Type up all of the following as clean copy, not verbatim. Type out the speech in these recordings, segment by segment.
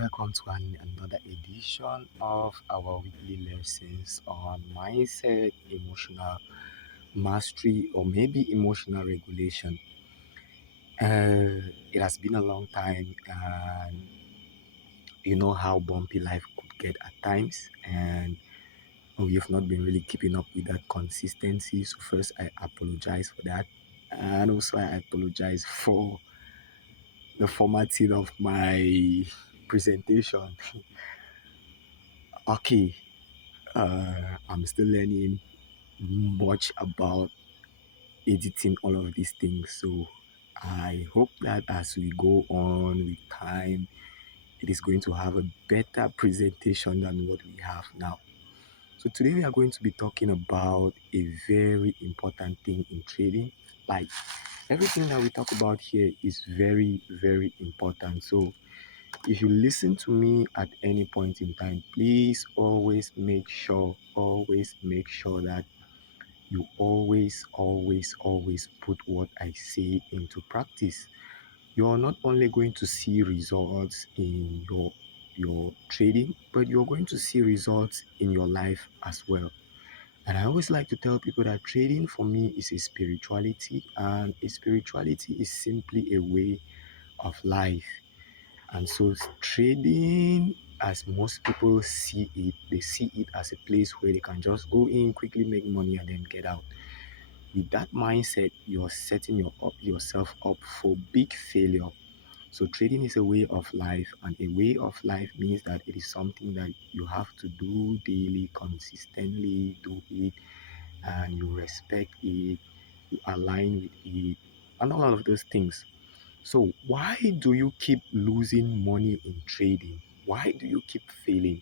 welcome to another edition of our weekly lessons on mindset, emotional mastery, or maybe emotional regulation. It has been a long time, and you know how bumpy life could get at times, and we have not been really keeping up with that consistency. So, first, I apologize for that, and also I apologize for the formatting of my presentation. Okay, I'm still learning much about editing all of these things. So I hope that as we go on with time, it is going to have a better presentation than what we have now. So today we are going to be talking about a very important thing in trading. Like everything that we talk about here is very, very important. So if you listen to me at any point in time, please always make sure that you always put what I say into practice. You're not only going to see results in your trading, but you're going to see results in your life as well. And I always like to tell people that trading for me is a spirituality, and a spirituality is simply a way of life. And so trading, as most people see it, they see it as a place where they can just go in, quickly make money, and then get out. With that mindset, you're setting yourself up for big failure. So trading is a way of life, and a way of life means that it is something that you have to do daily, consistently do it, and you respect it, you align with it, and all of those things. So why do you keep losing money in trading? Why do you keep failing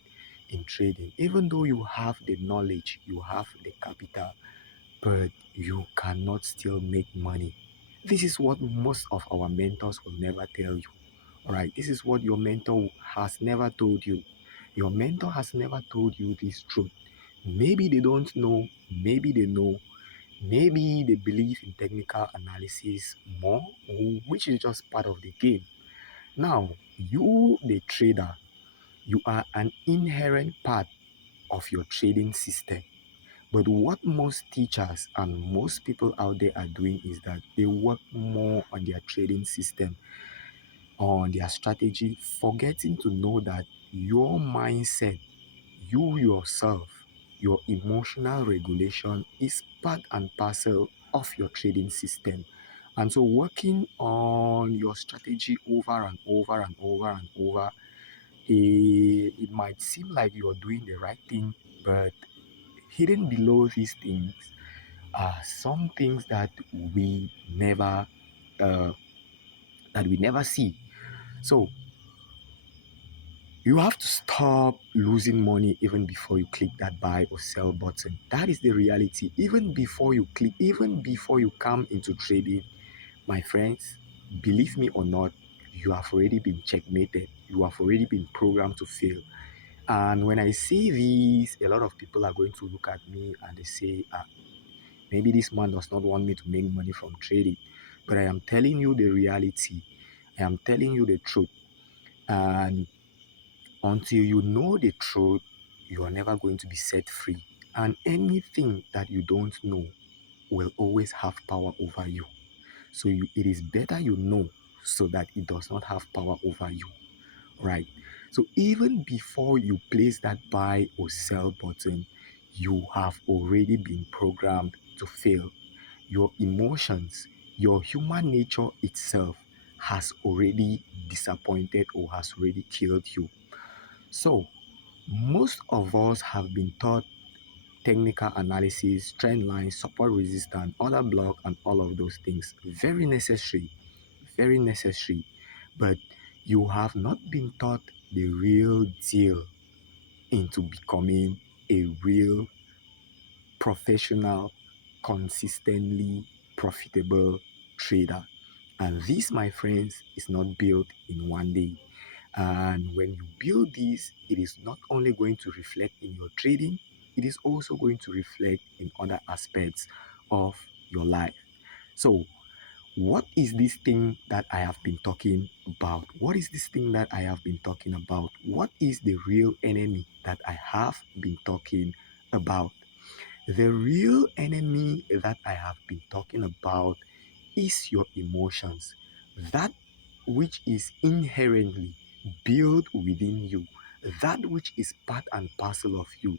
in trading? Even though you have the knowledge, you have the capital, but you cannot still make money. This is what most of our mentors will never tell you. All right, this is what your mentor has never told you. Your mentor has never told you this truth. Maybe they don't know, maybe they know, maybe they believe in technical analysis more, which is just part of the game. Now, you, the trader, you are an inherent part of your trading system. But what most teachers and most people out there are doing is that they work more on their trading system, on their strategy, forgetting to know that your mindset, you yourself, your emotional regulation is part and parcel of your trading system. And so working on your strategy over and over and over and over, it might seem like you're doing the right thing, but hidden below these things are some things uh, that we never see. So you have to stop losing money even before you click that buy or sell button. That is the reality. Even before you click, even before you come into trading, my friends, believe me or not, you have already been checkmated. You have already been programmed to fail. And when I say this, a lot of people are going to look at me and they say, maybe this man does not want me to make money from trading. But I am telling you the reality. I am telling you the truth. And until you know the truth, you are never going to be set free. And anything that you don't know will always have power over you. So it is better you know so that it does not have power over you. Right? So even before you place that buy or sell button, you have already been programmed to fail. Your emotions, your human nature itself has already disappointed or has already killed you. So, most of us have been taught technical analysis, trend lines, support resistance, order block, and all of those things. Very necessary, very necessary. But you have not been taught the real deal into becoming a real professional, consistently profitable trader. And this, my friends, is not built in one day. And when you build this, it is not only going to reflect in your trading, it is also going to reflect in other aspects of your life. So, What is this thing that I have been talking about? What is this thing that I have been talking about? What is the real enemy that I have been talking about? The real enemy that I have been talking about is your emotions. That which is inherently built within you, that which is part and parcel of you,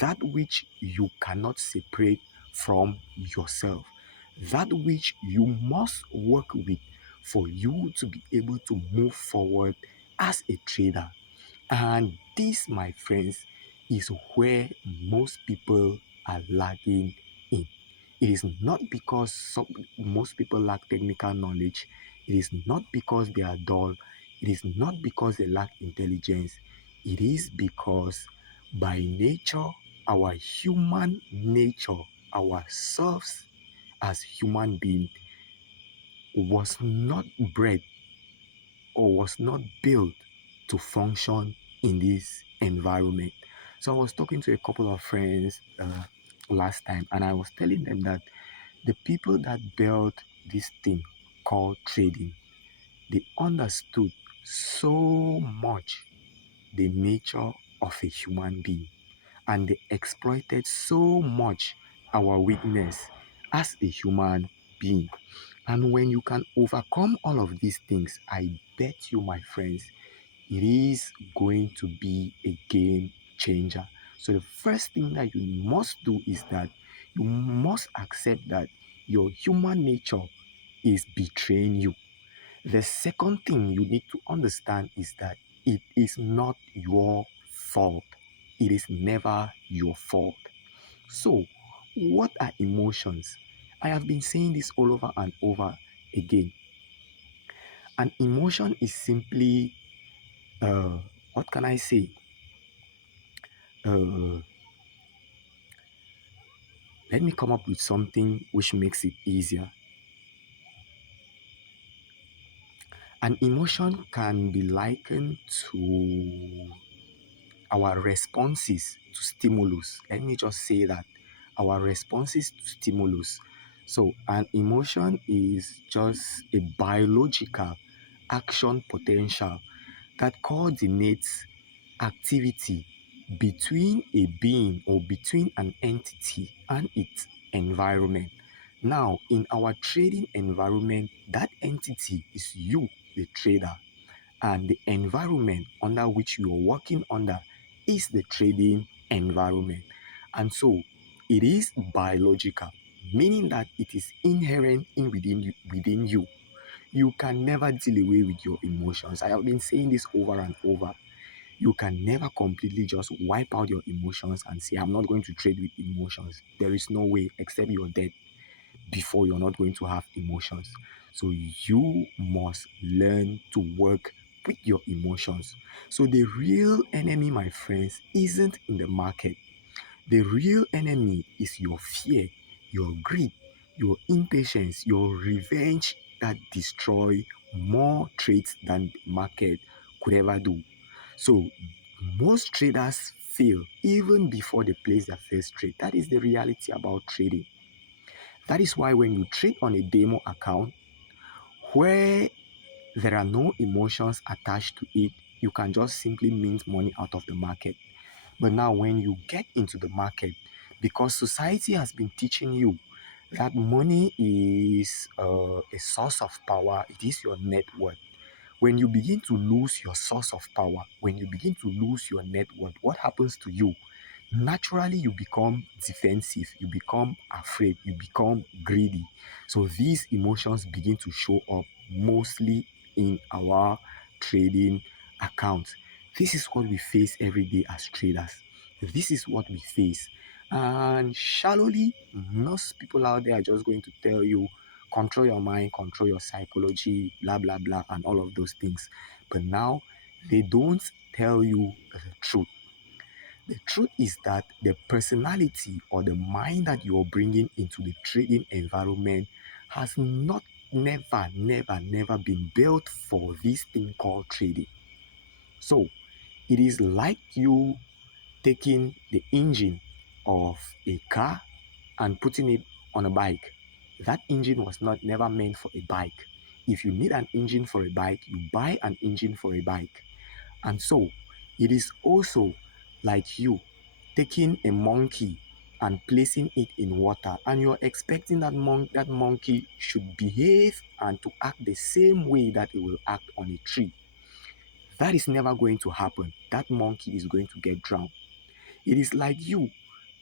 that which you cannot separate from yourself, that which you must work with for you to be able to move forward as a trader. And this, my friends, is where most people are lagging in. It is not because most people lack technical knowledge. It is not because they are dull. It is not because they lack intelligence. It is because by nature, our human nature, ourselves as human being was not bred or was not built to function in this environment. So I was talking to a couple of friends last time, and I was telling them that the people that built this thing called trading, they understood so much the nature of a human being, and they exploited so much our weakness as a human being. And when you can overcome all of these things, I bet you, my friends, it is going to be a game changer. So, the first thing that you must do is that you must accept that your human nature is betraying you. The second thing you need to understand is that it is not your fault, it is never your fault. So, what are emotions? I have been saying this all over and over again. An emotion is simply, uh, what can I say? Uh, Let me come up with something which makes it easier. An emotion can be likened to our responses to stimulus. Let me just say that our responses to stimulus. So, an emotion is just a biological action potential that coordinates activity between a being or between an entity and its environment. Now, in our trading environment, that entity is you, the trader, and the environment under which you are working under is the trading environment. And so it is biological, meaning that it is inherent in within you. You can never deal away with your emotions. I have been saying this over and over. You can never completely just wipe out your emotions and say, I'm not going to trade with emotions. There is no way, except you're dead, before you're not going to have emotions. So you must learn to work with your emotions. So the real enemy, my friends, isn't in the market. The real enemy is your fear, your greed, your impatience, your revenge that destroy more trades than the market could ever do. So most traders fail even before they place their first trade. That is the reality about trading. That is why when you trade on a demo account where there are no emotions attached to it, you can just simply mint money out of the market. But now, when you get into the market, because society has been teaching you that money is a source of power, it is your net worth. When you begin to lose your source of power, when you begin to lose your net worth, what happens to you? Naturally, you become defensive, you become afraid, you become greedy. So these emotions begin to show up mostly in our trading accounts. This is what we face every day as traders. This is what we face. And shallowly, most people out there are just going to tell you control your mind, control your psychology, blah, blah, blah, and all of those things. But now they don't tell you the truth. The truth is that the personality or the mind that you are bringing into the trading environment has not, never, never, never been built for this thing called trading. So it is like you taking the engine of a car and putting it on a bike. That engine was not never meant for a bike. If you need an engine for a bike, you buy an engine for a bike. And so it is also like you taking a monkey and placing it in water, and you're expecting that monkey should behave and to act the same way that it will act on a tree. That is never going to happen. That monkey is going to get drowned. It is like you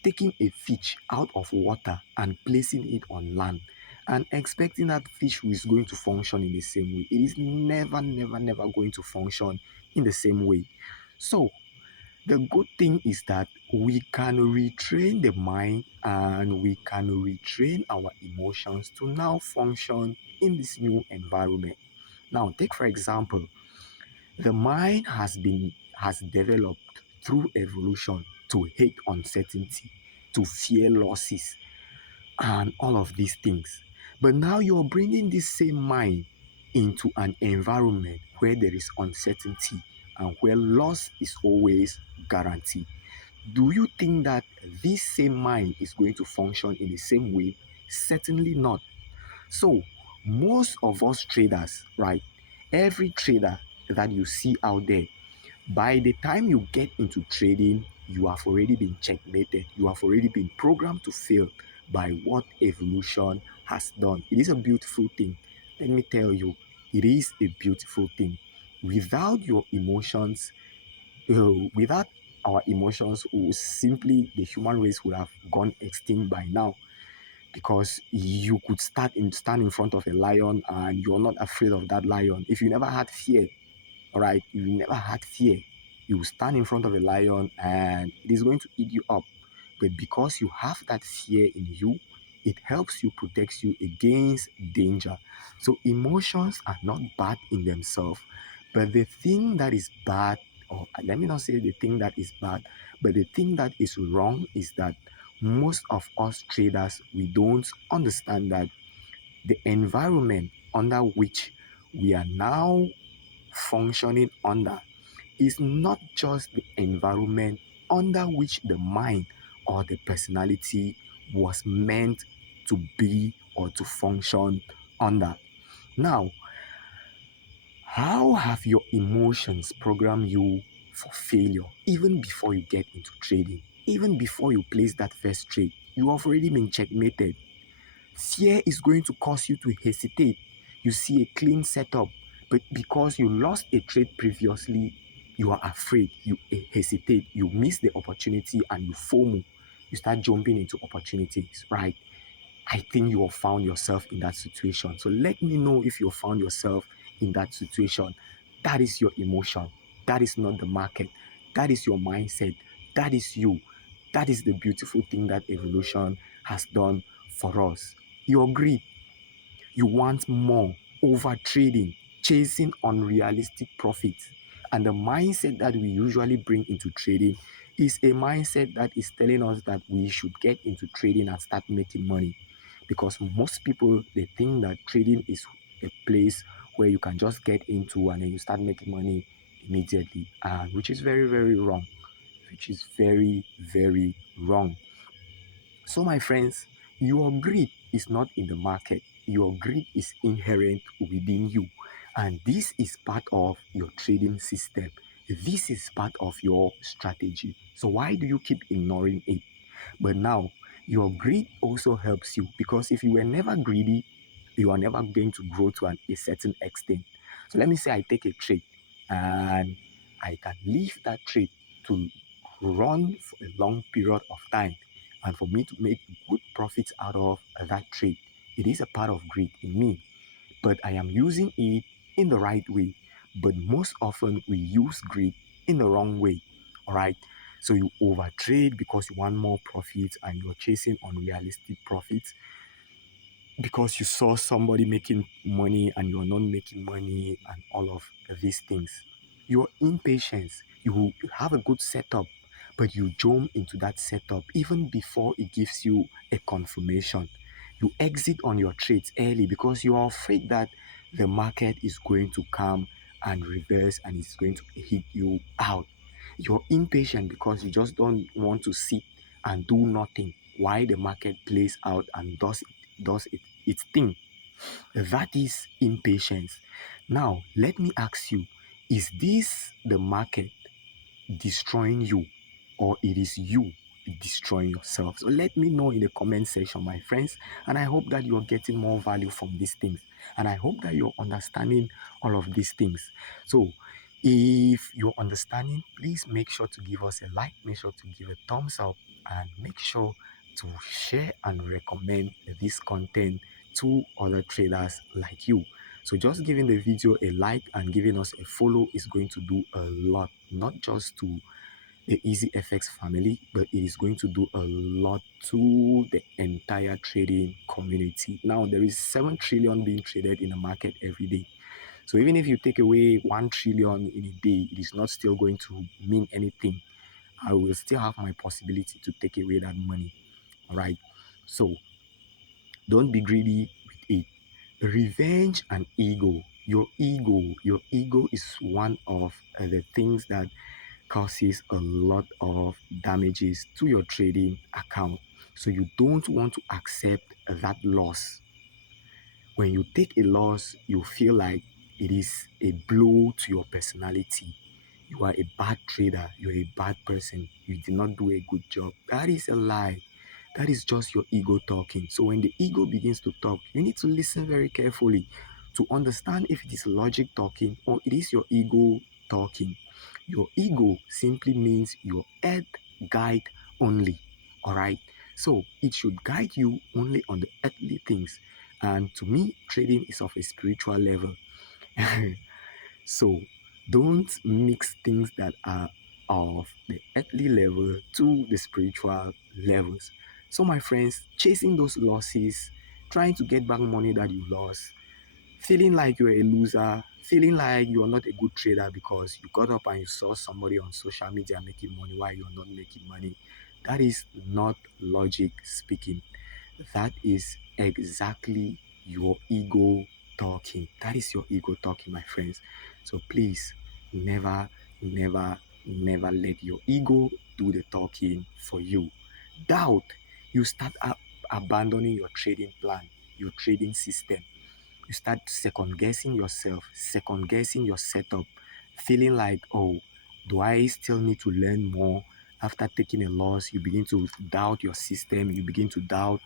taking a fish out of water and placing it on land and expecting that fish is going to function in the same way. It is never going to function in the same way. So, the good thing is that we can retrain the mind and we can retrain our emotions to now function in this new environment. Now, take for example, the mind has developed through evolution to hate uncertainty, to fear losses, and all of these things. But now you're bringing this same mind into an environment where there is uncertainty and where loss is always guaranteed. Do you think that this same mind is going to function in the same way? Certainly not. So, most of us traders, right? Every trader that you see out there, by the time you get into trading, you have already been checkmated. You have already been programmed to fail by what evolution has done. It is a beautiful thing. Let me tell you, it is a beautiful thing. Without your emotions, without our emotions, simply the human race would have gone extinct by now, because you could stand in front of a lion and you're not afraid of that lion. If you never had fear, all right, you never had fear, you will stand in front of a lion and it is going to eat you up. But because you have that fear in you, it helps you, protects you against danger. So emotions are not bad in themselves, but the thing that is bad, or let me not say the thing that is bad, but the thing that is wrong is that most of us traders, we don't understand that the environment under which we are now functioning under is not just the environment under which the mind or the personality was meant to be or to function under. Now, how have your emotions programmed you for failure even before you get into trading? Even before you place that first trade, you have already been checkmated. Fear is going to cause you to hesitate. You see a clean setup, but because you lost a trade previously, you are afraid, you hesitate, you miss the opportunity and you FOMO. You start jumping into opportunities, right? I think you have found yourself in that situation. So let me know if you have found yourself in that situation. That is your emotion. That is not the market. That is your mindset. That is you. That is the beautiful thing that evolution has done for us. Your greed, you want more, over trading, chasing unrealistic profits. And the mindset that we usually bring into trading is a mindset that is telling us that we should get into trading and start making money. Because most people, they think that trading is a place where you can just get into and then you start making money immediately, which is very wrong. Which is very wrong. So, my friends, your greed is not in the market. Your greed is inherent within you. And this is part of your trading system. This is part of your strategy. So, why do you keep ignoring it? But now, your greed also helps you, because if you were never greedy, you are never going to grow to a certain extent. So, let me say I take a trade and I can leave that trade to run for a long period of time and for me to make good profits out of that trade. It is a part of greed in me, but I am using it in the right way. But most often we use greed in the wrong way. All right. So you overtrade because you want more profits and you're chasing unrealistic profits because you saw somebody making money and you're not making money and all of these things. Your impatience, you have a good setup, but you jump into that setup even before it gives you a confirmation. You exit on your trades early because you are afraid that the market is going to come and reverse and it's going to hit you out. You're impatient because you just don't want to sit and do nothing while the market plays out and does it its thing. That is impatience. Now, let me ask you, is this the market destroying you, or it is you destroying yourself? So let me know in the comment section, my friends, and I hope that you're getting more value from these things, and I hope that you're understanding all of these things. So if you're understanding, please make sure to give us a like, make sure to give a thumbs up, and make sure to share and recommend this content to other traders like you. So just giving the video a like and giving us a follow is going to do a lot, not just to the EasyFX family, but it is going to do a lot to the entire trading community. Now, there is 7 trillion being traded in the market every day. So even if you take away 1 trillion in a day, it is not still going to mean anything. I will still have my possibility to take away that money. All right. So don't be greedy with it. Revenge and ego. Your ego is one of the things that causes a lot of damages to your trading account. So you don't want to accept that loss. When you take a loss, you feel like it is a blow to your personality. You are a bad trader, you're a bad person, you did not do a good job. That is a lie. That is just your ego talking. So when the ego begins to talk, you need to listen very carefully to understand if it is logic talking or it is your ego talking. Your ego simply means your head guide only. All right. So it should guide you only on the earthly things. And to me, trading is of a spiritual level. So don't mix things that are of the earthly level to the spiritual levels. So, my friends, chasing those losses, trying to get back money that you lost, feeling like you're a loser, feeling like you're not a good trader because you got up and you saw somebody on social media making money while you're not making money. That is not logic speaking. That is exactly your ego talking. That is your ego talking, my friends. So please never, never, never let your ego do the talking for you. Doubt, you start abandoning your trading plan, your trading system. You start second guessing yourself, second guessing your setup, feeling like, oh, do I still need to learn more? After taking a loss, you begin to doubt your system. You begin to doubt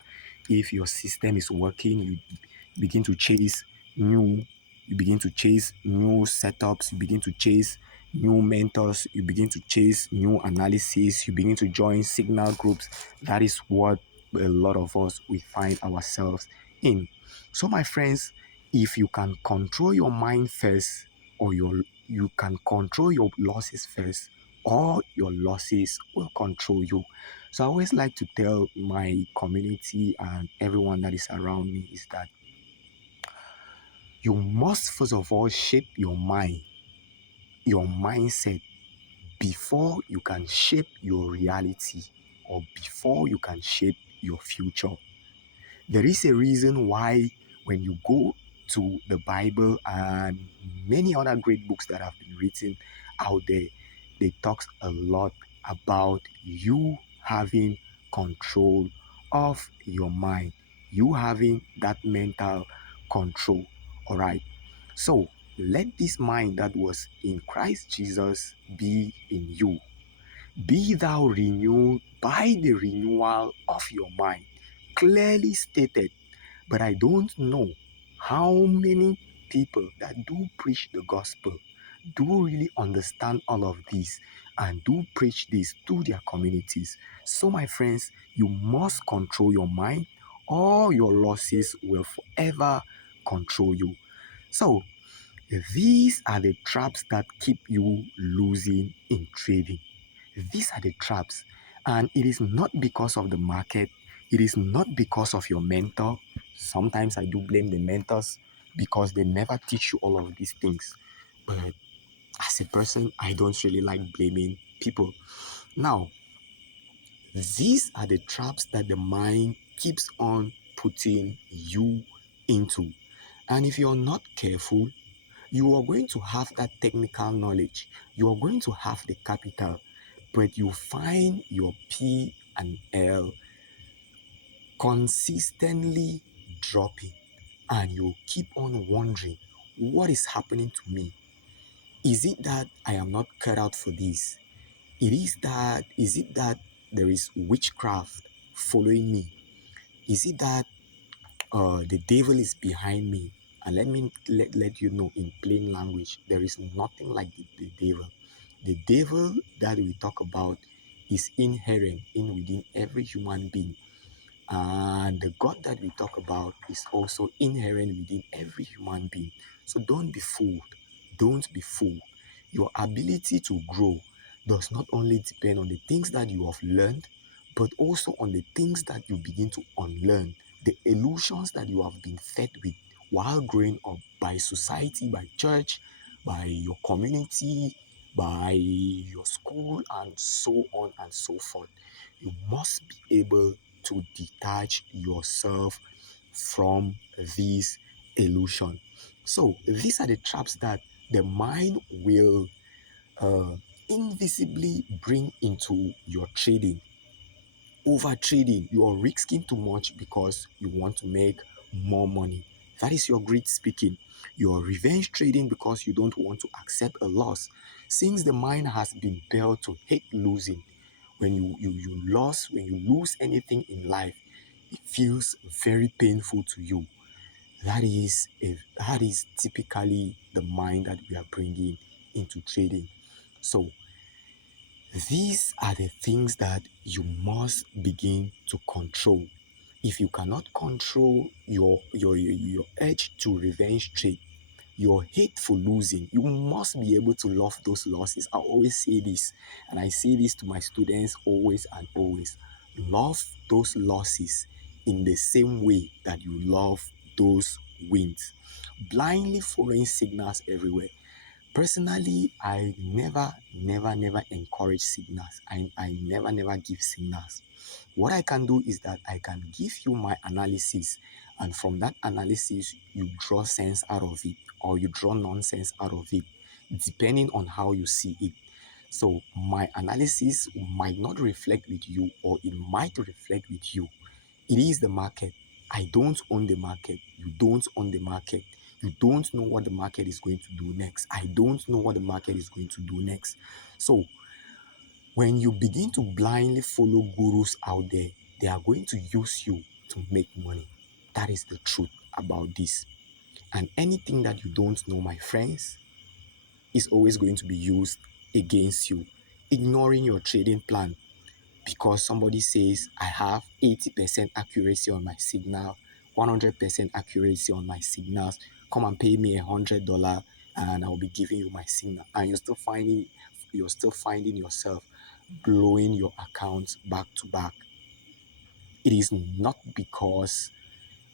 if your system is working. You begin to chase new, you begin to chase new setups. You begin to chase new mentors. You begin to chase new analysis. You begin to join signal groups. That is what a lot of us we find ourselves in. So, my friends, if you can control your mind first, or you can control your losses first, all your losses will control you. So I always like to tell my community and everyone that is around me is that you must first of all shape your mind, your mindset, before you can shape your reality, or before you can shape your future. There is a reason why when you go to the Bible and many other great books that have been written out there, they talk a lot about you having control of your mind, you having that mental control. All right. So let this mind that was in Christ Jesus be in you. Be thou renewed by the renewal of your mind. Clearly stated, but I don't know how many people that do preach the gospel do really understand all of this and do preach this to their communities. So, my friends, you must control your mind, or your losses will forever control you. So, these are the traps that keep you losing in trading. These are the traps. And it is not because of the market, it is not because of your mentor. Sometimes I do blame the mentors because they never teach you all of these things. But as a person, I don't really like blaming people. Now, these are the traps that the mind keeps on putting you into. And if you're not careful, you are going to have that technical knowledge, you are going to have the capital, but you find your P and L consistently dropping, and you keep on wondering, what is happening to me? Is it that I am not cut out for this? Is it that there is witchcraft following me? Is it that the devil is behind me? And let you know in plain language, there is nothing like the devil. The devil that we talk about is inherent in within every human being. And the God that we talk about is also inherent within every human being. So don't be fooled. Don't be fooled. Your ability to grow does not only depend on the things that you have learned, but also on the things that you begin to unlearn, the illusions that you have been fed with while growing up by society, by church, by your community, by your school, and so on and so forth. You must be able to detach yourself from this illusion. So these are the traps that the mind will uh, invisibly bring into your trading. Over trading, you are risking too much because you want to make more money. That is your greed speaking. You are revenge trading because you don't want to accept a loss. Since the mind has been built to hate losing, when you lose anything in life, it feels very painful to you. That is typically the mind that we are bringing into trading. So these are the things that you must begin to control. If you cannot control your urge to revenge trade, your hate for losing, you must be able to love those losses. I always say this, and I say this to my students always and always. Love those losses in the same way that you love those wins. Blindly following signals everywhere. Personally, I never encourage signals. I never give signals. What I can do is that I can give you my analysis, and from that analysis, you draw sense out of it or you draw nonsense out of it, depending on how you see it. So, my analysis might not reflect with you, or it might reflect with you. It is the market. I don't own the market. You don't own the market. You don't know what the market is going to do next. I don't know what the market is going to do next. So, when you begin to blindly follow gurus out there, they are going to use you to make money. That is the truth about this. And anything that you don't know, my friends, is always going to be used against you. Ignoring your trading plan because somebody says I have 80% accuracy on my signal, 100% accuracy on my signals. Come and pay me $100 and I'll be giving you my signal. And you're still finding yourself blowing your accounts back to back. It is not because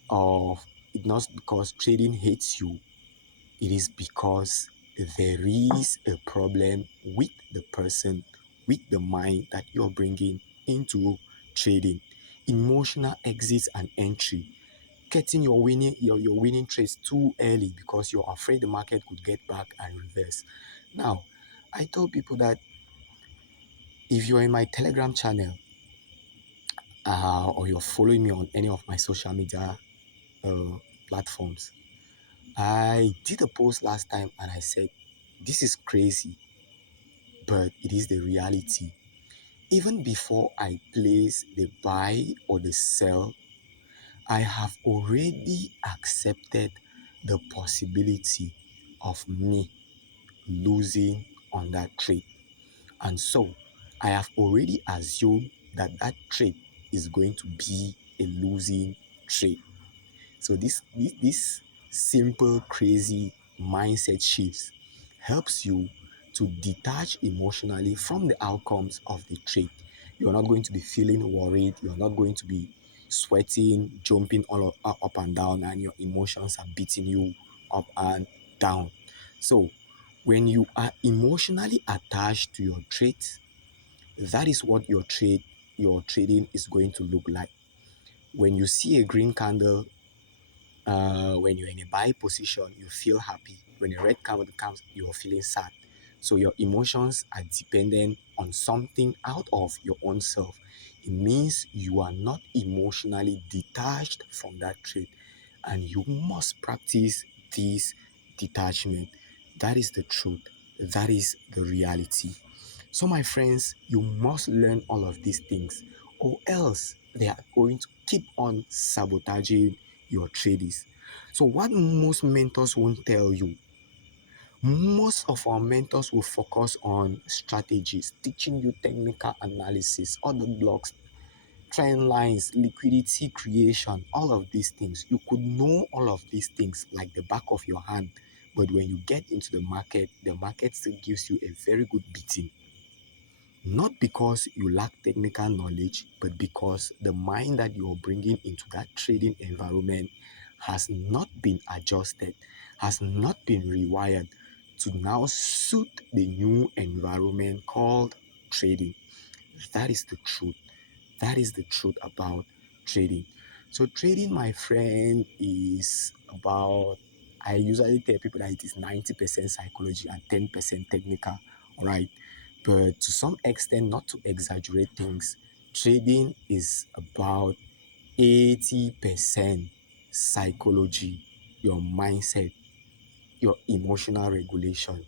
of it's not because trading hates you. It is because there is a problem with the person, with the mind that you're bringing into trading. Emotional exits and entry. Getting your winning trades too early because you're afraid the market could get back and reverse. Now, I tell people that if you're in my Telegram channel or you're following me on any of my social media uh, platforms, I did a post last time and I said, this is crazy, but it is the reality. Even before I place the buy or the sell, I have already accepted the possibility of me losing on that trade. And so I have already assumed that that trade is going to be a losing trade. So this simple, crazy mindset shifts helps you to detach emotionally from the outcomes of the trade. You're not going to be feeling worried. You're not going to be sweating, jumping up and down, and your emotions are beating you up and down. So when you are emotionally attached to your trades, that is what your trading is going to look like. When you see a green candle, when you're in a buy position, you feel happy. When a red candle comes, you're feeling sad. So your emotions are dependent on something out of your own self. It means you are not emotionally detached from that trade. and you must practice this detachment. That is the truth. That is the reality. So, my friends, you must learn all of these things, or else they are going to keep on sabotaging your trades. So, what most mentors won't tell you, most of our mentors will focus on strategies, teaching you technical analysis, other blocks, trend lines, liquidity creation, all of these things. You could know all of these things like the back of your hand, but when you get into the market still gives you a very good beating. Not because you lack technical knowledge, but because the mind that you're bringing into that trading environment has not been adjusted, has not been rewired to now suit the new environment called trading. That is the truth. That is the truth about trading. So, trading, my friend, is about, I usually tell people that it is 90% psychology and 10% technical. All right. But to some extent, not to exaggerate things, trading is about 80% psychology, your mindset, your emotional regulation,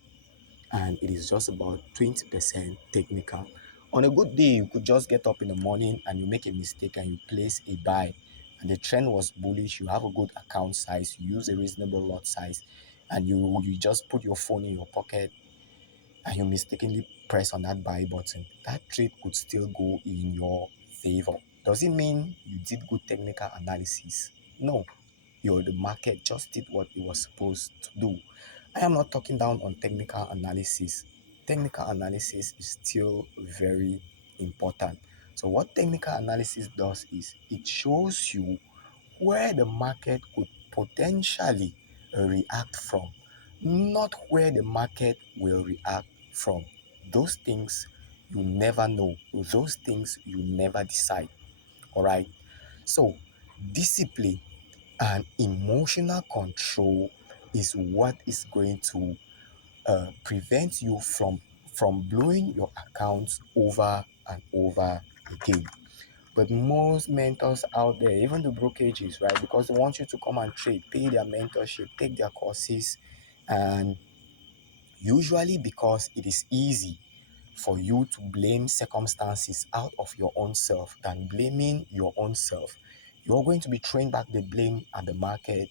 and it is just about 20% technical. On a good day, you could just get up in the morning and you make a mistake and you place a buy, and the trend was bullish. You have a good account size, you use a reasonable lot size, and you just put your phone in your pocket and you mistakenly press on that buy button. That trade could still go in your favor. Does it mean you did good technical analysis? No, the market just did what it was supposed to do. I am not talking down on technical analysis. Technical analysis is still very important. So what technical analysis does is it shows you where the market could potentially react from, not where the market will react from. Those things you never know. Those things you never decide. All right. So discipline and emotional control is what is going to prevent you from blowing your accounts over and over again. But most mentors out there, even the brokerages, right, because they want you to come and trade, pay their mentorship, take their courses, and usually because it is easy for you to blame circumstances out of your own self than blaming your own self, you're going to be throwing back the blame at the market,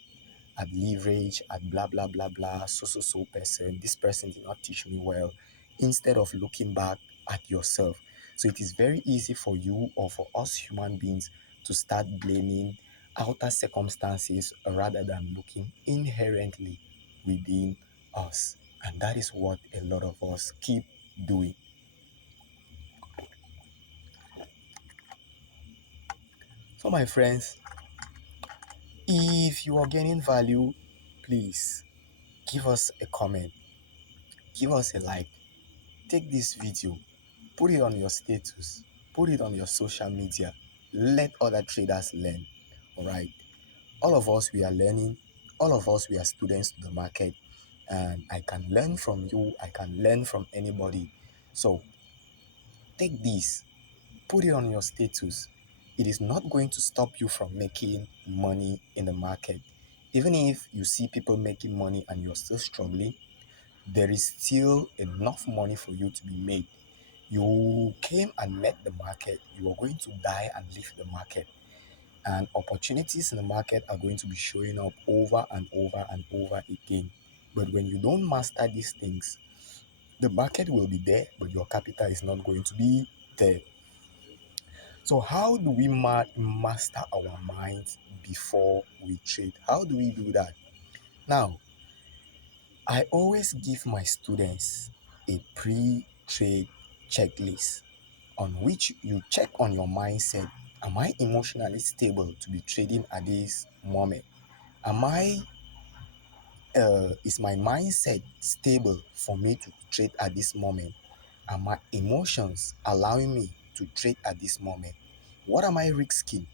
at leverage, at blah blah blah blah, so person. This person did not teach me well, instead of looking back at yourself. So it is very easy for you or for us human beings to start blaming outer circumstances rather than looking inherently within us. And that is what a lot of us keep doing. So, my friends, if you are getting value, please give us a comment, give us a like, take this video, put it on your status, put it on your social media, let other traders learn. All right. All of us, we are learning. All of us, we are students to the market. And I can learn from you. I can learn from anybody. So take this, put it on your status. It is not going to stop you from making money in the market. Even if you see people making money and you're still struggling, there is still enough money for you to be made. You came and met the market, you are going to die and leave the market. And opportunities in the market are going to be showing up over and over and over again. But when you don't master these things, the market will be there, but your capital is not going to be there. So, how do we master our minds before we trade? How do we do that? Now, I always give my students a pre-trade checklist on which you check on your mindset. Am I emotionally stable to be trading at this moment? Is my mindset stable for me to trade at this moment? Are my emotions allowing me to trade at this moment? What am I risking?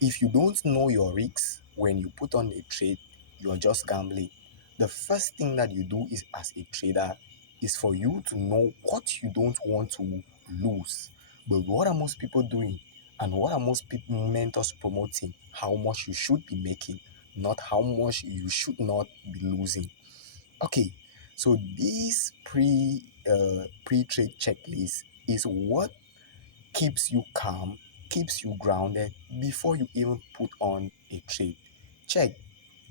If you don't know your risks when you put on a trade, you're just gambling. The first thing that you do is, as a trader, is for you to know what you don't want to lose. But what are most people doing? And what are most people mentors promoting? How much you should be making. not how much you should not be losing. Okay, so this pre-trade checklist is what keeps you calm, keeps you grounded before you even put on a trade. Check,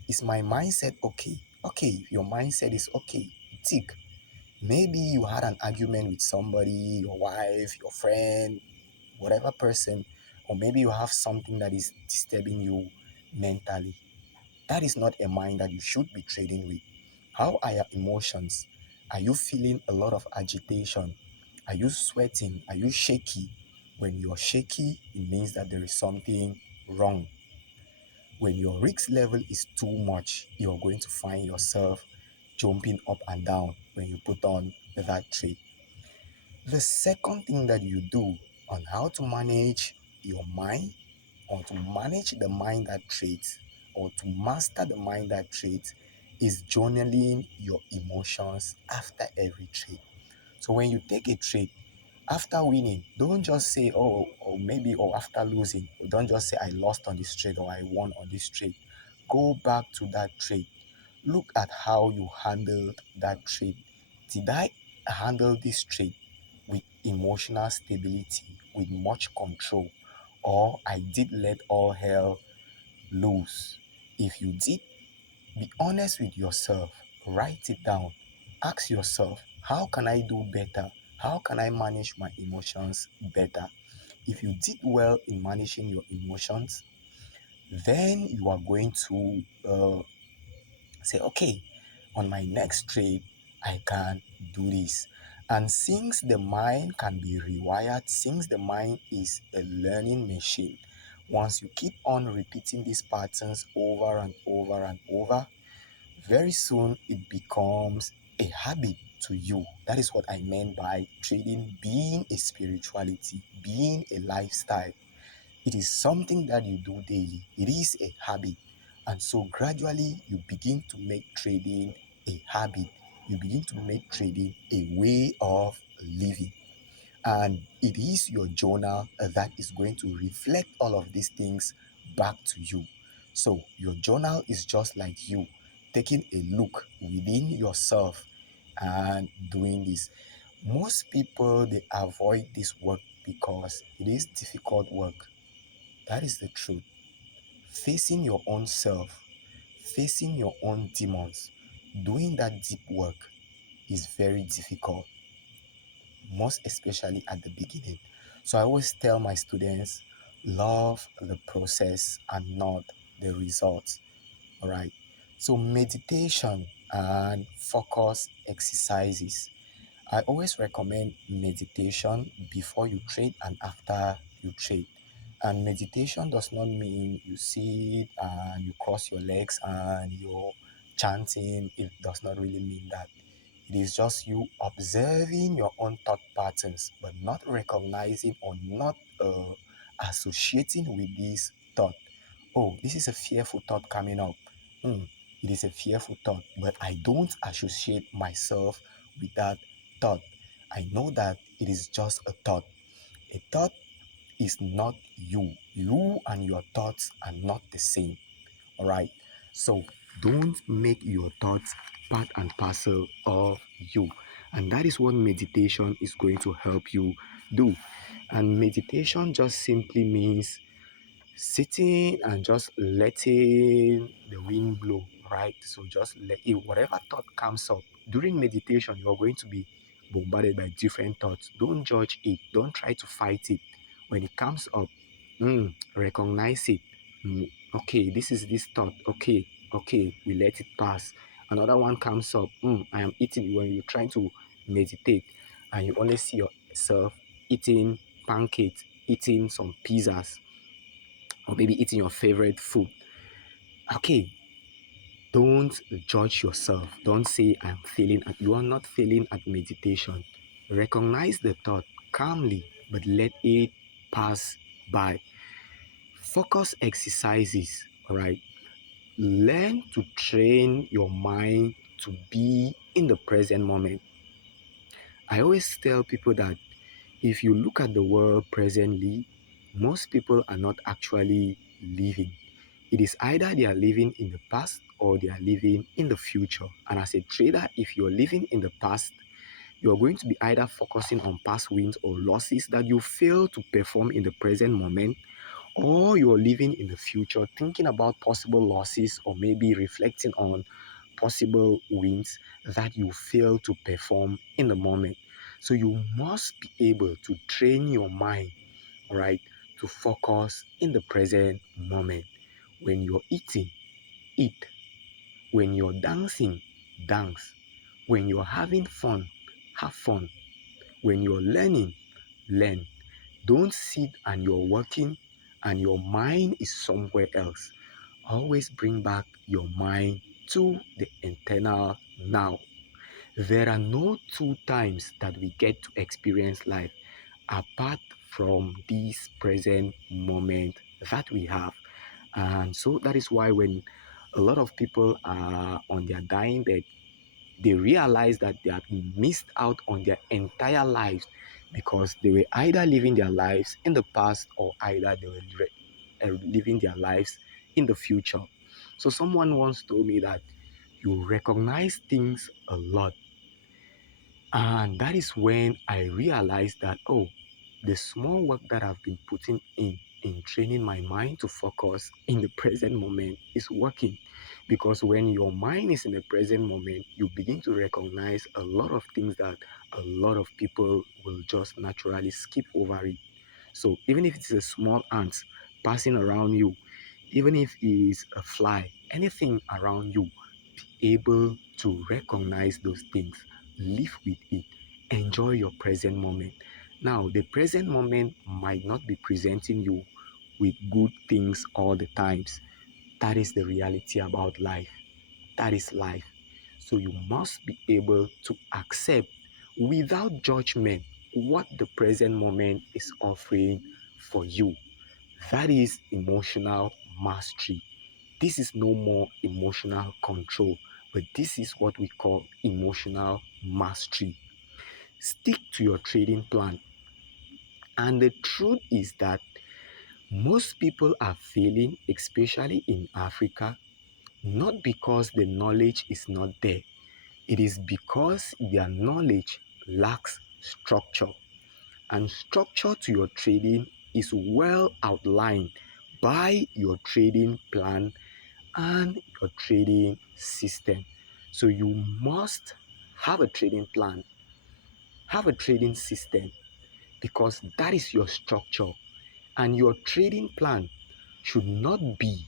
is my mindset okay? Okay, if your mindset is okay, tick. Maybe you had an argument with somebody, your wife, your friend, whatever person, or maybe you have something that is disturbing you mentally. That is not a mind that you should be trading with. How are your emotions? Are you feeling a lot of agitation? Are you sweating? Are you shaky? When you're shaky, it means that there is something wrong. When your risk level is too much, you're going to find yourself jumping up and down when you put on that trade. The second thing that you do on how to manage your mind, or to manage the mind that trades, or to master the mind that trades, is journaling your emotions after every trade. So when you take a trade, after winning, don't just say, oh, or maybe, or after losing, don't just say, I lost on this trade or I won on this trade. Go back to that trade. Look at how you handled that trade. Did I handle this trade with emotional stability, with much control, or I did let all hell loose? If you did, be honest with yourself. Write it down. Ask yourself, how can I do better? How can I manage my emotions better? If you did well in managing your emotions, then you are going to say, okay, on my next trade, I can do this. And since the mind can be rewired, since the mind is a learning machine, once you keep on repeating these patterns over and over and over, very soon it becomes a habit to you. That is what I meant by trading being a spirituality, being a lifestyle. It is something that you do daily. It is a habit. And so gradually you begin to make trading a habit. You begin to make trading a way of living. And it is your journal that is going to reflect all of these things back to you. So your journal is just like you taking a look within yourself and doing this. Most people, they avoid this work because it is difficult work. That is the truth. Facing your own self, facing your own demons, doing that deep work is very difficult, most especially at the beginning. So I always tell my students, love the process and not the results. All right. So meditation and focus exercises. I always recommend meditation before you trade and after you trade. And meditation does not mean you sit and you cross your legs and you're chanting. It does not really mean that. It is just you observing your own thought patterns, but not recognizing or not associating with this thought. Oh, this is a fearful thought coming up. It is a fearful thought, but I don't associate myself with that thought. I know that it is just a thought. A thought is not you. You and your thoughts are not the same. All right. So don't make your thoughts part and parcel of you. And that is what meditation is going to help you do. And meditation just simply means sitting and just letting the wind blow, right? So just let it, whatever thought comes up during meditation, you're going to be bombarded by different thoughts. Don't judge it, don't try to fight it. When it comes up, recognize it. Okay, this is this thought. Okay, okay, we let it pass. Another one comes up. I am eating. When you're trying to meditate and you only see yourself eating pancakes, eating some pizzas, or maybe eating your favorite food. Okay, don't judge yourself. Don't say I'm failing at, you are not failing at meditation. Recognize the thought calmly, but let it pass by. Focus exercises, all right? Learn to train your mind to be in the present moment. I always tell people that if you look at the world presently, most people are not actually living. It is either they are living in the past or they are living in the future. And as a trader, if you're living in the past, you're going to be either focusing on past wins or losses that you fail to perform in the present moment, or you're living in the future thinking about possible losses or maybe reflecting on possible wins that you fail to perform in the moment. So you must be able to train your mind, all right, to focus in the present moment. When you're eating, eat. When you're dancing, dance. When you're having fun, have fun. When you're learning, learn. Don't sit and you're working and your mind is somewhere else. Always bring back your mind to the internal now. There are no two times that we get to experience life apart from this present moment that we have. And so that is why when a lot of people are on their dying bed, they realize that they have missed out on their entire lives because they were either living their lives in the past or either they were living their lives in the future. So someone once told me that you recognize things a lot, and that is when I realized that, oh, the small work that I've been putting in training my mind to focus in the present moment is working. Because when your mind is in the present moment, you begin to recognize a lot of things that a lot of people will just naturally skip over it. So even if it's a small ant passing around you, even if it's a fly, anything around you, be able to recognize those things, live with it, enjoy your present moment. Now, the present moment might not be presenting you with good things all the times. That is the reality about life. That is life. So you must be able to accept without judgment what the present moment is offering for you. That is emotional mastery. This is no more emotional control, but this is what we call emotional mastery. Stick to your trading plan. And the truth is that most people are failing, especially in Africa, not because the knowledge is not there. It is because their knowledge lacks structure. And structure to your trading is well outlined by your trading plan and your trading system. So you must have a trading plan, have a trading system, because that is your structure. And your trading plan should not be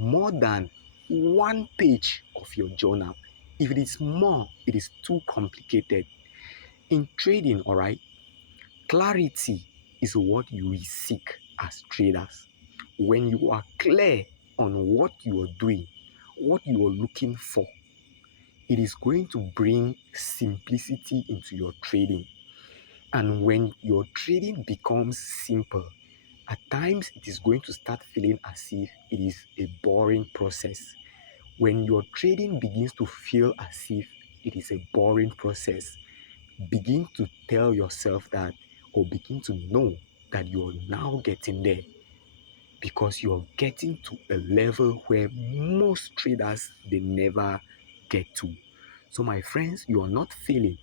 more than one page of your journal. If it is more, it is too complicated. In trading, all right, clarity is what you will seek as traders. When you are clear on what you are doing, what you are looking for, it is going to bring simplicity into your trading. And when your trading becomes simple, at times it is going to start feeling as if it is a boring process. When your trading begins to feel as if it is a boring process, begin to tell yourself that, or begin to know that you're now getting there, because you're getting to a level where most traders they never get to. So my friends, you are not failing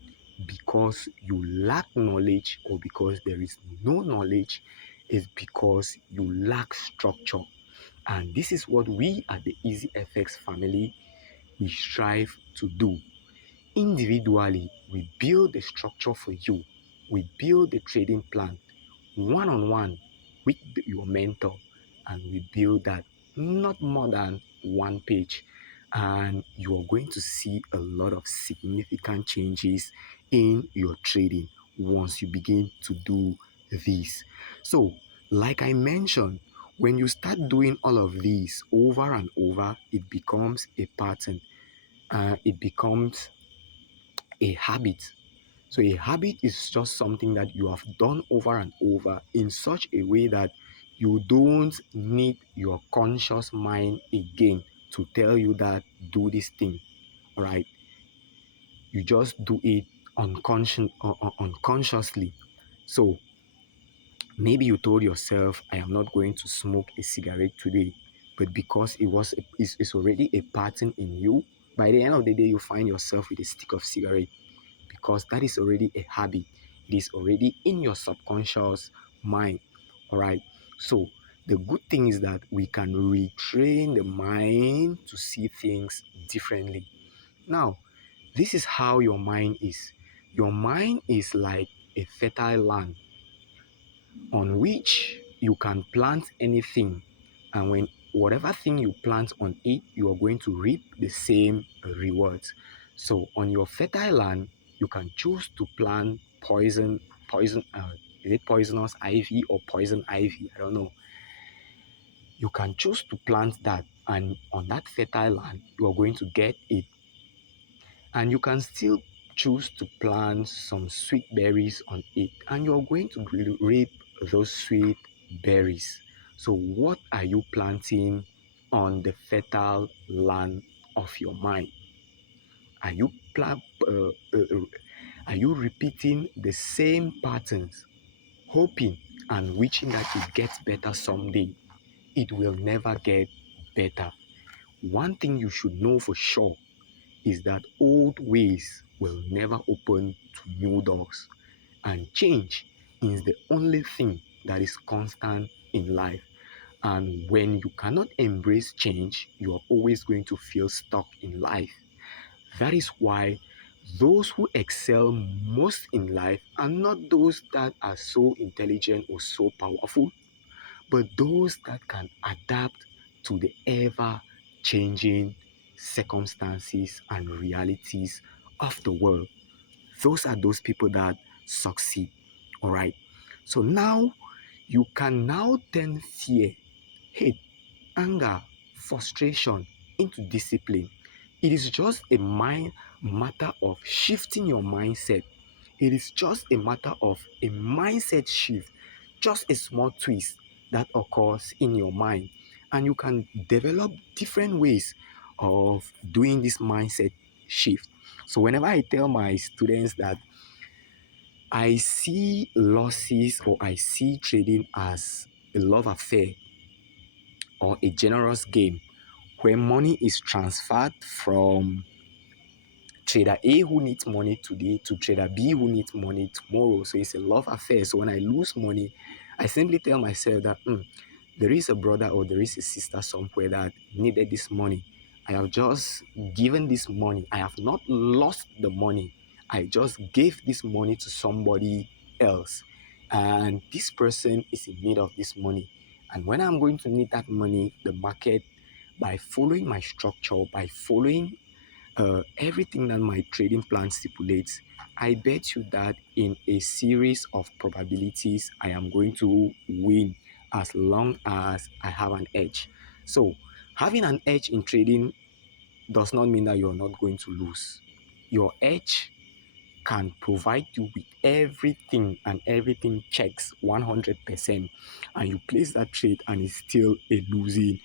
because you lack knowledge or because there is no knowledge. Is because you lack structure. And this is what we at the EasyFX family we strive to do. Individually, we build the structure for you. We build the trading plan one on one with your mentor, and we build that not more than one page. And you are going to see a lot of significant changes in your trading once you begin to do this. So, like I mentioned, when you start doing all of these over and over, it becomes a pattern. It becomes a habit. So a habit is just something that you have done over and over in such a way that you don't need your conscious mind again to tell you that do this thing. All right. You just do it unconsciously. So maybe you told yourself, I am not going to smoke a cigarette today. but because it's already a pattern in you, by the end of the day, you find yourself with a stick of cigarette because that is already a habit. It is already in your subconscious mind. All right. So the good thing is that we can retrain the mind to see things differently. Now, this is how your mind is. Your mind is like a fertile land on which you can plant anything, and when whatever thing you plant on it, you are going to reap the same rewards. So on your fertile land, you can choose to plant poison is it poisonous ivy or poison ivy, I don't know. You can choose to plant that, and on that fertile land you are going to get it. And you can still choose to plant some sweet berries on it, and you're going to reap those sweet berries. So what are you planting on the fertile land of your mind? Are you are you repeating the same patterns, hoping and wishing that it gets better someday? It will never get better. One thing you should know for sure is that old ways will never open to new doors. And change is the only thing that is constant in life. And when you cannot embrace change, you are always going to feel stuck in life. That is why those who excel most in life are not those that are so intelligent or so powerful, but those that can adapt to the ever changing circumstances and realities of the world. Those are those people that succeed. All right. So now you can now turn fear, hate, anger, frustration into discipline. It is just a matter of shifting your mindset. It is just a matter of a mindset shift, just a small twist that occurs in your mind. And you can develop different ways of doing this mindset shift. So, whenever I tell my students that I see losses or I see trading as a love affair or a generous game where money is transferred from trader A who needs money today to trader B who needs money tomorrow. So it's a love affair. So when I lose money, I simply tell myself that there is a brother or there is a sister somewhere that needed this money. I have just given this money. I have not lost the money. I just gave this money to somebody else. And this person is in need of this money. And when I'm going to need that money, the market, by following my structure, by following everything that my trading plan stipulates, I bet you that in a series of probabilities, I am going to win as long as I have an edge. So, having an edge in trading does not mean that you're not going to lose. Your edge can provide you with everything, and everything checks 100%, and you place that trade and it's still a losing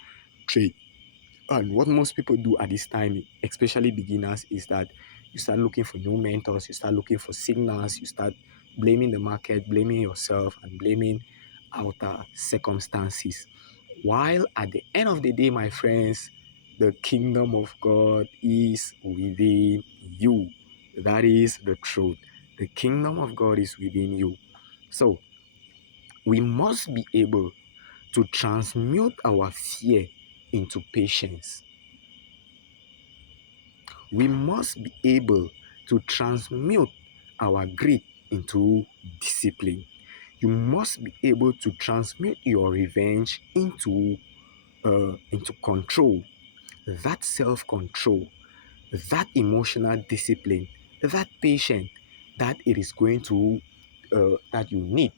trade. And what most people do at this time, especially beginners, is that you start looking for new mentors, you start looking for signals, you start blaming the market, blaming yourself, and blaming outer circumstances. While at the end of the day, my friends, the kingdom of God is within you. That is the truth. The kingdom of God is within you. So we must be able to transmute our fear into patience. We must be able to transmute our greed into discipline. You must be able to transmute your revenge into control, that self-control, that emotional discipline, that patience that it is going to that you need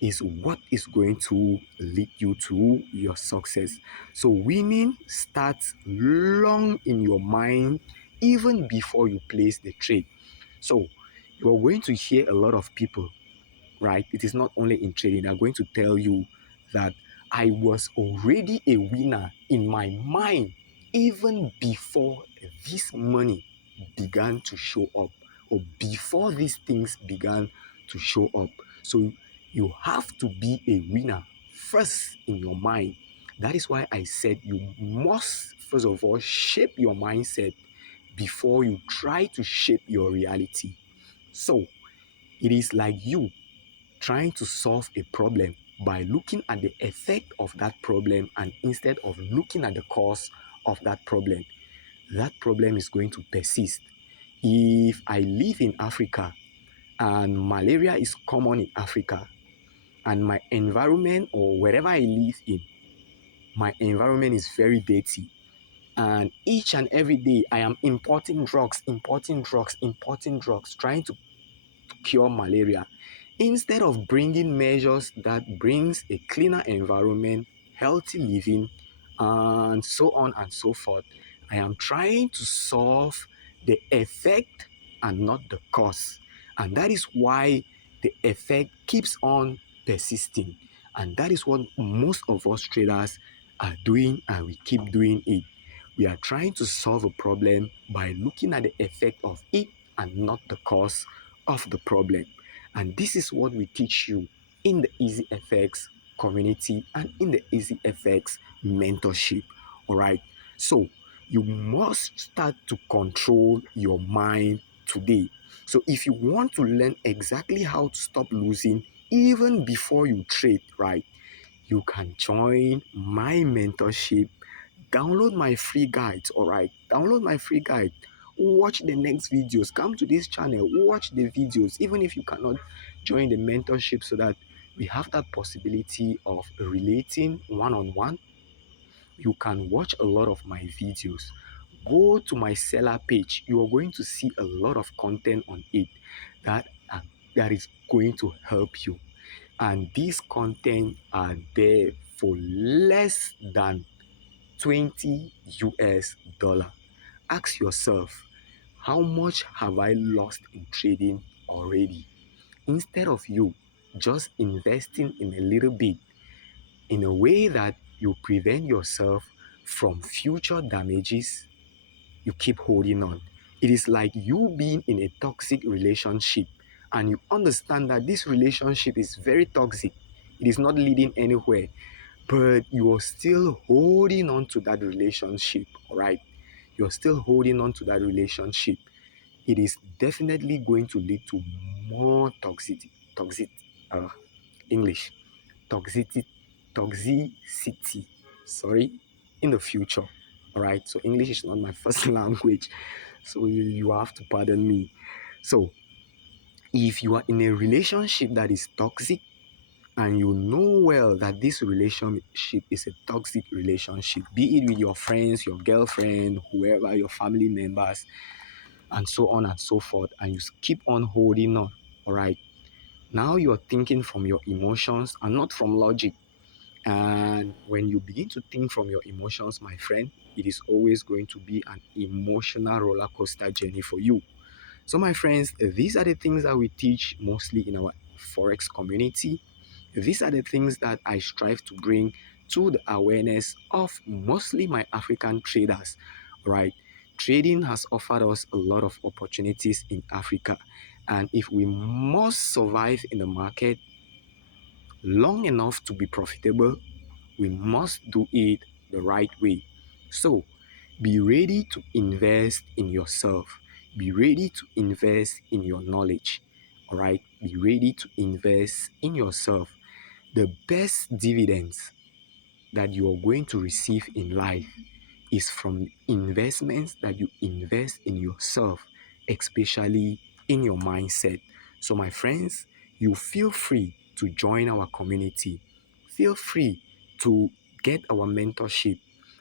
is what is going to lead you to your success. So winning starts long in your mind even before you place the trade. So you're going to hear a lot of people, right? It is not only in trading. They're going to tell you that I was already a winner in my mind even before this money began to show up, or before these things began to show up. So you have to be a winner first in your mind That is why I said you must, first of all, shape your mindset before you try to shape your reality. So it is like you trying to solve a problem by looking at the effect of that problem, and instead of looking at the cause of that problem is going to persist. If I live in Africa and malaria is common in Africa, and my environment or wherever I live in, my environment is very dirty, and each and every day I am importing drugs, trying to cure malaria, instead of bringing measures that brings a cleaner environment, healthy living, and so on and so forth. I am trying to solve the effect and not the cause. And that is why the effect keeps on persisting. And that is what most of us traders are doing, and we keep doing it. We are trying to solve a problem by looking at the effect of it and not the cause of the problem. And this is what we teach you in the EasyFX community and in the EasyFX mentorship. All right. So you must start to control your mind today. So if you want to learn exactly how to stop losing even before you trade, right, you can join my mentorship. Download my free guides, all right? Download my free guide. Watch the next videos. Come to this channel, watch the videos, even if you cannot join the mentorship, so that we have that possibility of relating one on one. You can watch a lot of my videos. Go to my seller page. You are going to see a lot of content on it that, that is going to help you. And these content are there for less than 20 US dollar. Ask yourself, how much have I lost in trading already? Instead of you just investing in a little bit in a way that you prevent yourself from future damages, you keep holding on. It is like you being in a toxic relationship and you understand that this relationship is very toxic. It is not leading anywhere, but you are still holding on to that relationship, all right? You're still holding on to that relationship. It is definitely going to lead to more uh, English, toxicity, toxicity, sorry, in the future, all right? So English is not my first language, so you have to pardon me. So if you are in a relationship that is toxic, and you know well that this relationship is a toxic relationship, be it with your friends, your girlfriend, whoever, your family members, and so on and so forth, and you keep on holding on, all right? Now you're thinking from your emotions and not from logic. And when you begin to think from your emotions, my friend, it is always going to be an emotional roller coaster journey for you. So, my friends, these are the things that we teach mostly in our Forex community. These are the things that I strive to bring to the awareness of mostly my African traders, right? Trading has offered us a lot of opportunities in Africa. And if we must survive in the market long enough to be profitable, we must do it the right way. So, be ready to invest in yourself. Be ready to invest in your knowledge. All right? Be ready to invest in yourself. The best dividends that you are going to receive in life is from investments that you invest in yourself, especially in your mindset. So, my friends, you feel free to join our community. Feel free to get our mentorship.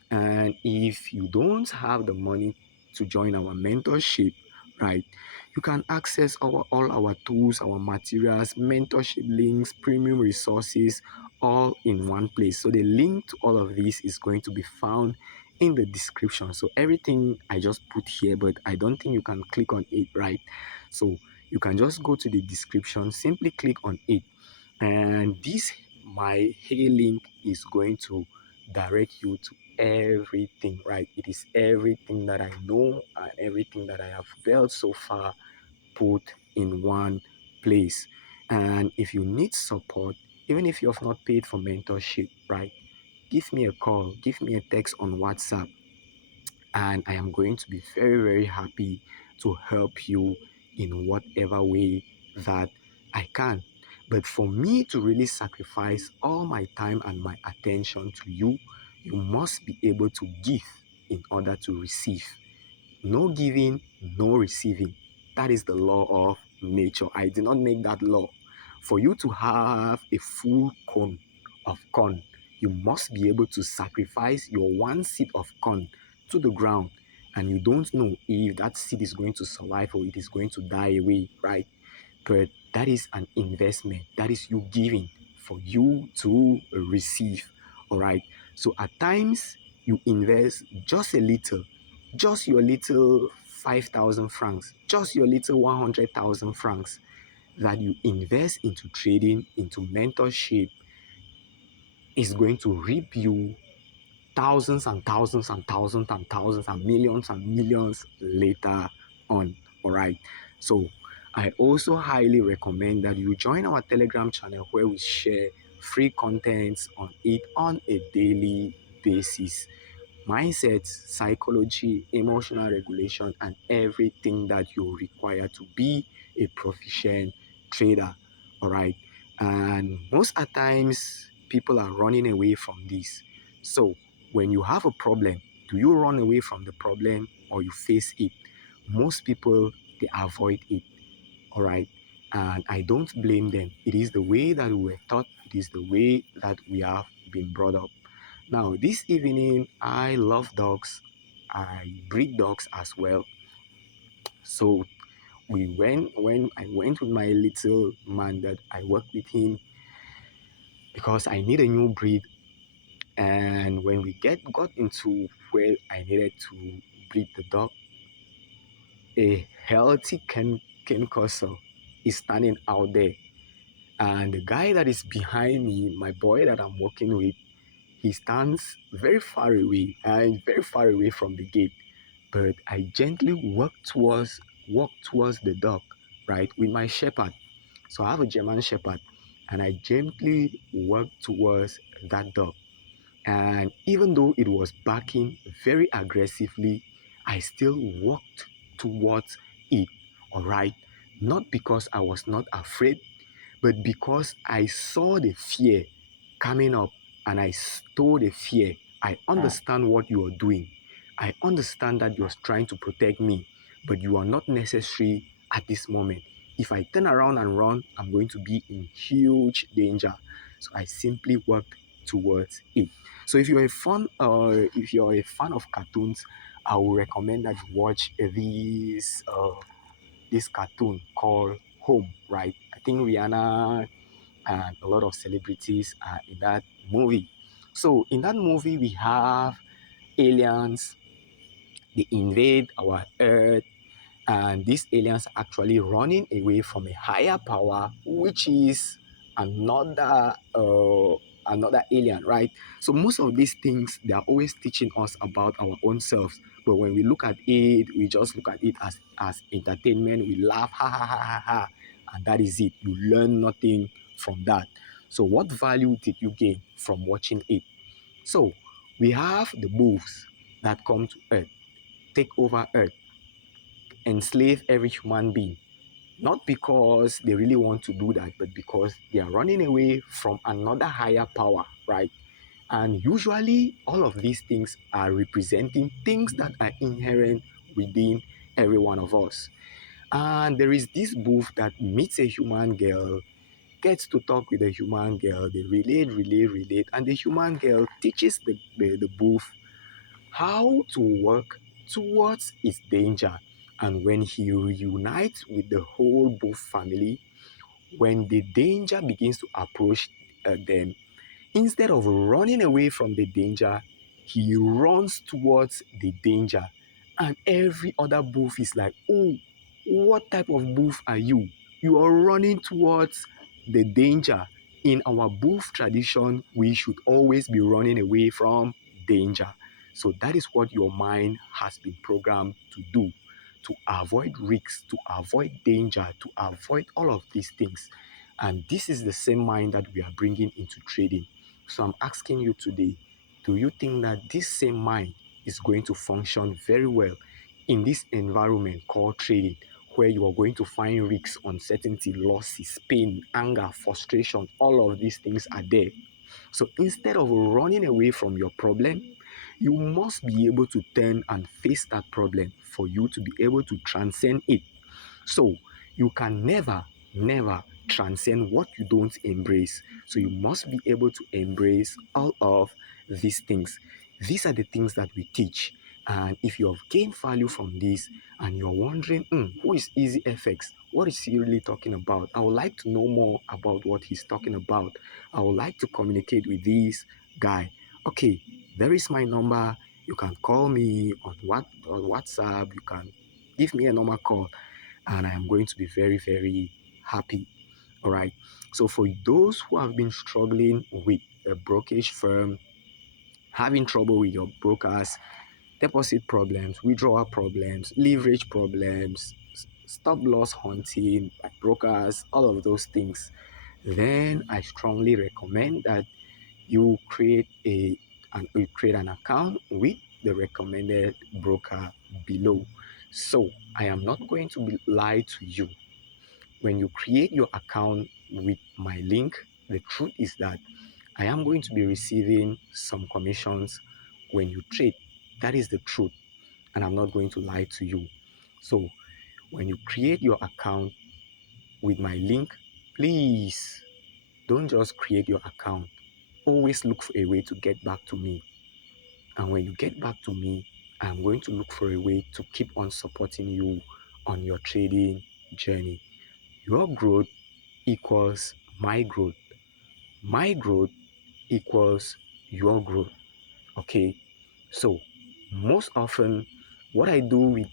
And if you don't have the money to join our mentorship, right, you can access all our tools, our materials, mentorship links, premium resources, all in one place. So the link to all of this is going to be found in the description. So everything I just put here, but I don't think you can click on it, right? So you can just go to the description, simply click on it, and this my hey link is going to direct you to everything, right? It is everything that I know and everything that I have built so far put in one place. And if you need support, even if you have not paid for mentorship, right, give me a call, give me a text on WhatsApp, and I am going to be very, very happy to help you in whatever way that I can. But for me to really sacrifice all my time and my attention to you, you must be able to give in order to receive. No giving, no receiving. That is the law of nature. I did not make that law. For you to have a full cone of corn, you must be able to sacrifice your one seed of corn to the ground. And you don't know if that seed is going to survive or it is going to die away, right? But that is an investment. That is you giving for you to receive. All right. So at times you invest just a little, just your little 5,000 francs, just your little 100,000 francs that you invest into trading, into mentorship is going to reap you thousands and thousands and thousands and thousands and millions later on. All right. So I also highly recommend that you join our Telegram channel where we share free contents on it on a daily basis. Mindset, psychology, emotional regulation, and everything that you require to be a proficient trader. All right. And most at times, people are running away from this. So, when you have a problem, do you run away from the problem or you face it? Most people, they avoid it. All right. And I don't blame them. It is the way that we were taught, it is the way that we have been brought up. Now, this evening, I love dogs. I breed dogs as well. So when I went with my little man that I work with him because I need a new breed. And when we got into where I needed to breed the dog, a healthy Ken Corso is standing out there. And the guy that is behind me, my boy that I'm working with, he stands very far away and very far away from the gate. But I gently walk towards the dog, right, with my shepherd. So I have a German shepherd, and I gently walk towards that dog. And even though it was barking very aggressively, I still walked towards it, all right? Not because I was not afraid, but because I saw the fear coming up and I stole the fear. I understand what you are doing. I understand that you're trying to protect me, but you are not necessary at this moment. If I turn around and run, I'm going to be in huge danger. So I simply walked towards it. So if you're a fan of cartoons, I would recommend that you watch this cartoon called Home, right? I think Rihanna and a lot of celebrities are in that movie. So in that movie, we have aliens, they invade our Earth, and these aliens are actually running away from a higher power, which is another another alien, right? So most of these things they are always teaching us about our own selves. But when we look at it, we just look at it as entertainment. We laugh, ha ha ha ha ha, and that is it. You learn nothing from that. So what value did you gain from watching it? So we have the wolves that come to Earth, take over Earth, enslave every human being. Not because they really want to do that, but because they are running away from another higher power, right? And usually, all of these things are representing things that are inherent within every one of us. And there is this booth that meets a human girl, gets to talk with a human girl, they relate, and the human girl teaches the booth how to work towards its danger. And when he reunites with the whole Booth family, when the danger begins to approach them, instead of running away from the danger, he runs towards the danger. And every other booth is like, oh, what type of booth are you? You are running towards the danger. In our booth tradition, we should always be running away from danger. So that is what your mind has been programmed to do, to avoid risks, to avoid danger, to avoid all of these things. And this is the same mind that we are bringing into trading. So I'm asking you today, do you think that this same mind is going to function very well in this environment called trading, where you are going to find risks, uncertainty, losses, pain, anger, frustration? All of these things are there. So instead of running away from your problem, you must be able to turn and face that problem for you to be able to transcend it. So you can never transcend what you don't embrace. So you must be able to embrace all of these things. These are the things that we teach. And if you have gained value from this and you're wondering, who is EasyFX? What is he really talking about? I would like to know more about what he's talking about. I would like to communicate with this guy. Okay, there is my number. You can call me on WhatsApp. You can give me a normal call, and I am going to be very, very happy. All right. So, for those who have been struggling with a brokerage firm, having trouble with your brokers, deposit problems, withdrawal problems, leverage problems, stop loss hunting by brokers, all of those things, then I strongly recommend that you create an account with the recommended broker below. So I am not going to lie to you. When you create your account with my link, the truth is that I am going to be receiving some commissions when you trade. That is the truth, and I'm not going to lie to you. So when you create your account with my link, please don't just create your account. Always look for a way to get back to me. And when you get back to me, I'm going to look for a way to keep on supporting you on your trading journey. Your growth equals my growth. My growth equals your growth. Okay? So, most often, what I do with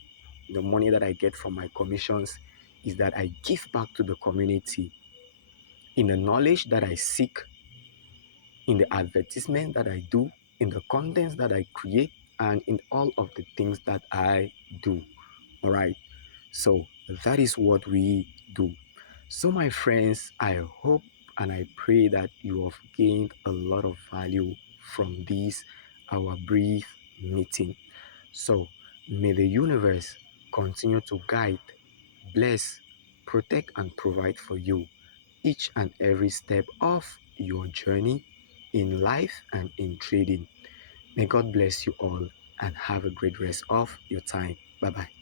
the money that I get from my commissions is that I give back to the community in the knowledge that I seek, in the advertisement that I do, in the contents that I create, and in all of the things that I do. All right. So that is what we do. So, my friends, I hope and I pray that you have gained a lot of value from this, our brief meeting. So, may the universe continue to guide, bless, protect, and provide for you each and every step of your journey in life and in trading. May God bless you all and have a great rest of your time. Bye bye.